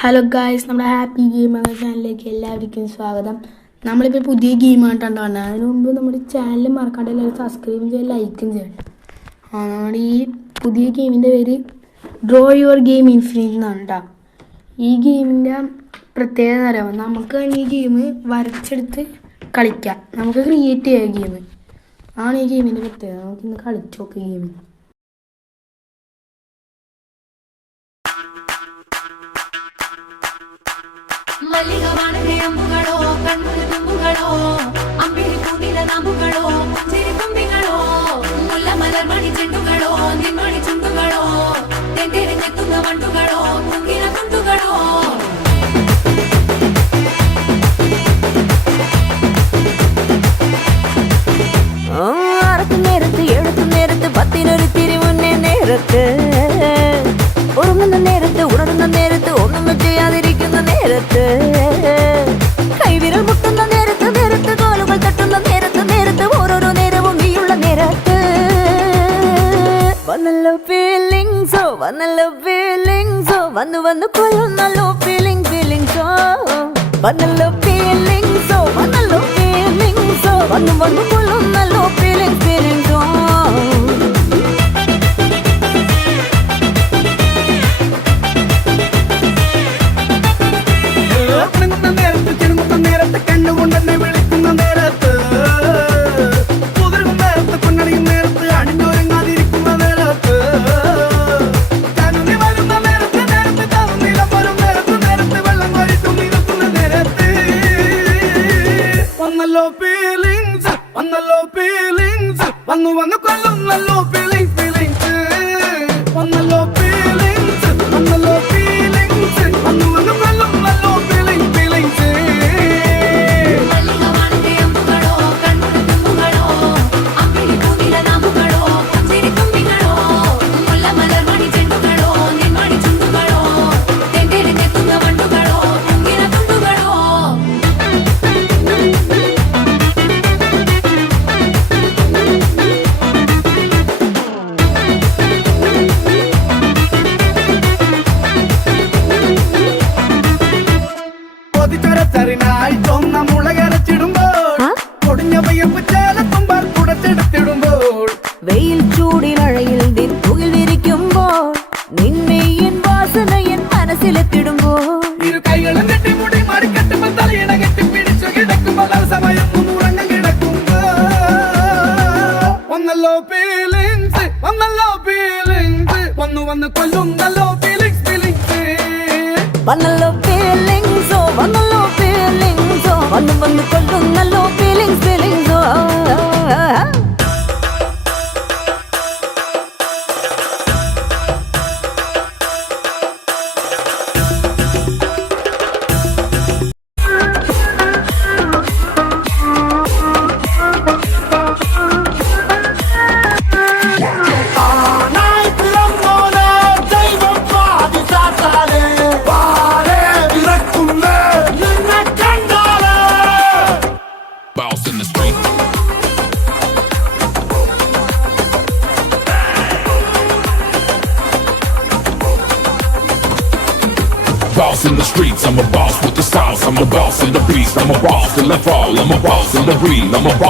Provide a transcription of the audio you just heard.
Hello guys, നമ്മുടെ happy game എന്ന ചാനലിലേക്ക് എല്ലാവർക്കും സ്വാഗതം. നമ്മളിപ്പോൾ പുതിയ ഗെയിമായിട്ടാണ് കാണുന്നത്. അതിന് മുമ്പ് നമ്മുടെ ചാനൽ മറക്കാണ്ട് എല്ലാവരും സബ്സ്ക്രൈബും ചെയ്യും, ലൈക്കും ചെയ്യണം. നമ്മുടെ ഈ പുതിയ ഗെയിമിൻ്റെ പേര് ഡ്രോ യുവർ ഗെയിം ഇൻഫിനിറ്റ് എന്നാണ് കേട്ടോ. ഈ ഗെയിമിൻ്റെ പ്രത്യേകത അറിയാമോ? നമുക്ക് ഈ ഗെയിം വരച്ചെടുത്ത് കളിക്കാം. നമുക്ക് ക്രിയേറ്റ് ചെയ്യാം ഗെയിം. ആണ് ഈ ഗെയിമിൻ്റെ പ്രത്യേകത. നമുക്കിന്ന് കളിച്ചു നോക്കാം ഗെയിം. മല്ലികവാണത്തെ അമ്പുകളോ കണ്ണുകൾ തുമ്പുകളോ അമ്പിളി പൂവിലെ നാമ്പുകളോ പുഞ്ചിരി തുമ്പികളോ മുല്ലമലർ മണി ചെണ്ടുകളോ നിന്മണി ചുണ്ടുകളോ തെന്തെറിഞ്ഞെത്തുന്ന വണ്ടുകളോ മുങ്ങിന തുണ്ടുകളോ നേരത്ത് എഴുത്തും നേരത്ത് പത്തിനൊരു തിരിമുന്നേ നേരത്ത് ഉറങ്ങുന്ന നേരത്ത് ഉണരുന്ന നേരത്ത് ഒന്നും ചെയ്യാതിരിക്കുന്ന നേരത്ത് കൈവിരൽ മുട്ടുന്ന നേരത്ത് നേരത്ത് കാലുകൾ തട്ടുന്ന നേരത്ത് നേരത്ത് ഓരോരോ നേരവും നീയുള്ള നേരത്ത് വന്നല്ലോ ഫീലിങ്സോ വന്നല്ലോ ഫീലിങ്സോ വന്നു വന്നു കൊള്ളുന്നല്ലോ ഫീലിങ്സോ വന്നല്ലോ ഫീലിങ്സോ വന്നല്ലോ ഫീലിങ്സോ വന്നു വന്നു കൊള്ളുന്നല്ലോ ഫീലിങ്സോ കണ്ണുകൊണ്ടെന്നെ വിളിക്കുന്ന നേരത്ത് കുതിരുന്ന നേരത്ത് പൊന്നണിയും നേരത്ത് അണിഞ്ഞൊരുങ്ങാതിരിക്കുന്ന നേരത്ത് കണ്ണി വരുന്ന നേരത്ത് നേരത്ത് നിലം വരും നേരത്ത് നേരത്ത് വെള്ളം കോരിട്ടും നിൽക്കുന്ന നേരത്ത് വന്നല്ലോ ഫീലിങ്സ് വന്നു വന്നു കൊല്ലുന്നല്ലോ ഫീലിങ്സ് വന്നല്ലോ ഫീലിങ്സ് വന്നു വന്നു കൊല്ലുന്നല്ലോ ഫീലിങ്സ് വെയിൽ ചൂടിലഴയിൽ ദിപ്പുകിൽ വിരിക്കുമ്പോൾ നിന്നെയൻ വാസനയൻ മനസ്സിലെത്തിടുമ്പോൾ ഇരു കൈകളും കെട്ടിമുടി മടിക്കെട്ടുമ്പോൾ തലയിണ കെട്ടിപ്പിടിച്ചു കിടക്കുമ്പോൾ സമയം ഉറങ്ങ കിടക്കുമ്പോ വന്നല്ലോ ഫീലിങ്സ് വന്നു വന്ന് കൊല്ലുന്നല്ലോ ഫീലിങ്സ് വന്നല്ലോ ഫീലിങ്സോ വന്നല്ലോ ഫീലിങ്സോ വന്നു വന്ന് കൊല്ലുന്നല്ലോ ഫീലിങ്സോ Boss in the streets, I'm a boss with the sauce. I'm a boss in the beast, I'm a boss till I fall. I'm a boss in the breed, I'm a boss.